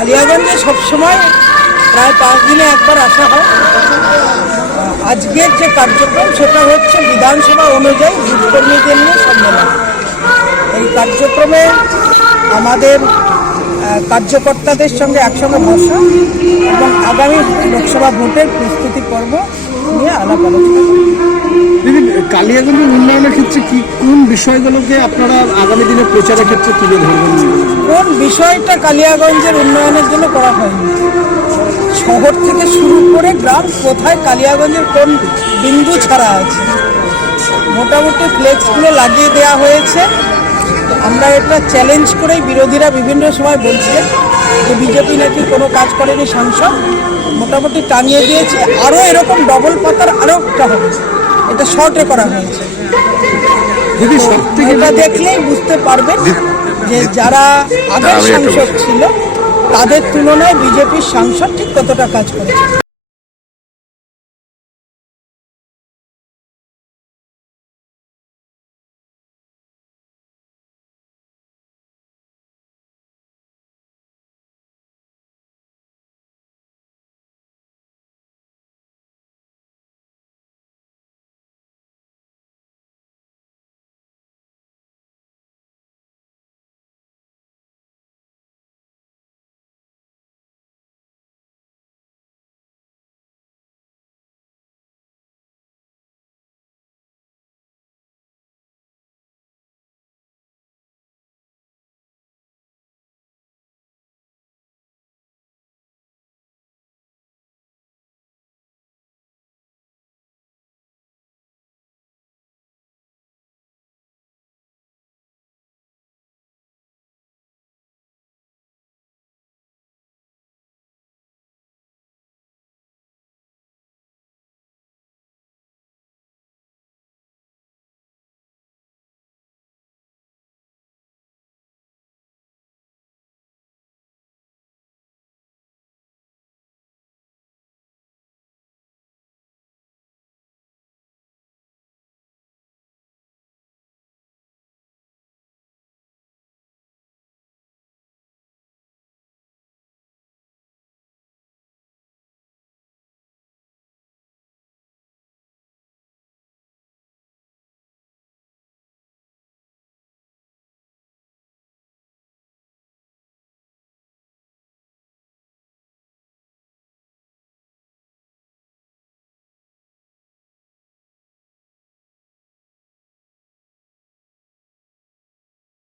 কালিয়াগঞ্জে সবসময় প্রায় পাঁচ দিনে একবার আসা হয়। আজকের যে কার্যক্রম, সেটা হচ্ছে বিধানসভা অনুযায়ী বুথকর্মীদের নিয়ে সম্মেলন। এই কার্যক্রমে আমাদের কার্যকর্তাদের সঙ্গে একসঙ্গে বসা এবং আগামী লোকসভা ভোটের প্রস্তুতি পর্ব নিয়ে আলাপ আলোচনা কালিয়াগঞ্জের উন্নয়নের ক্ষেত্রে কি, কোন বিষয়গুলোকে আপনারা আগামী দিনে প্রচারের ক্ষেত্রে তুলে ধরবেন? কোন বিষয়টা কালিয়াগঞ্জের উন্নয়নের জন্য করা হয়নি শহর থেকে শুরু করে গ্রাম, কোথায় কালিয়াগঞ্জের কোন বিন্দু ছাড়া আছে? মোটামুটি ফ্লেক্সগুলো লাগিয়ে দেওয়া হয়েছে। আমরা এটা চ্যালেঞ্জ করেই বিরোধীরা বিভিন্ন সময় বলছিলেন যে বিজেপি নাকি কোনো কাজ করেনি সাংসদ। মোটামুটি টাঙিয়ে দিয়েছে। আরও এরকম ডবল পাতার আরও একটা হবে। এটা শর্টে করা হয়েছে। এটা দেখলেই বুঝতে পারবেন যে যারা আগের সাংসদ ছিল তাদের তুলনায় বিজেপির সাংসদ ঠিক কতটা কাজ করেছে।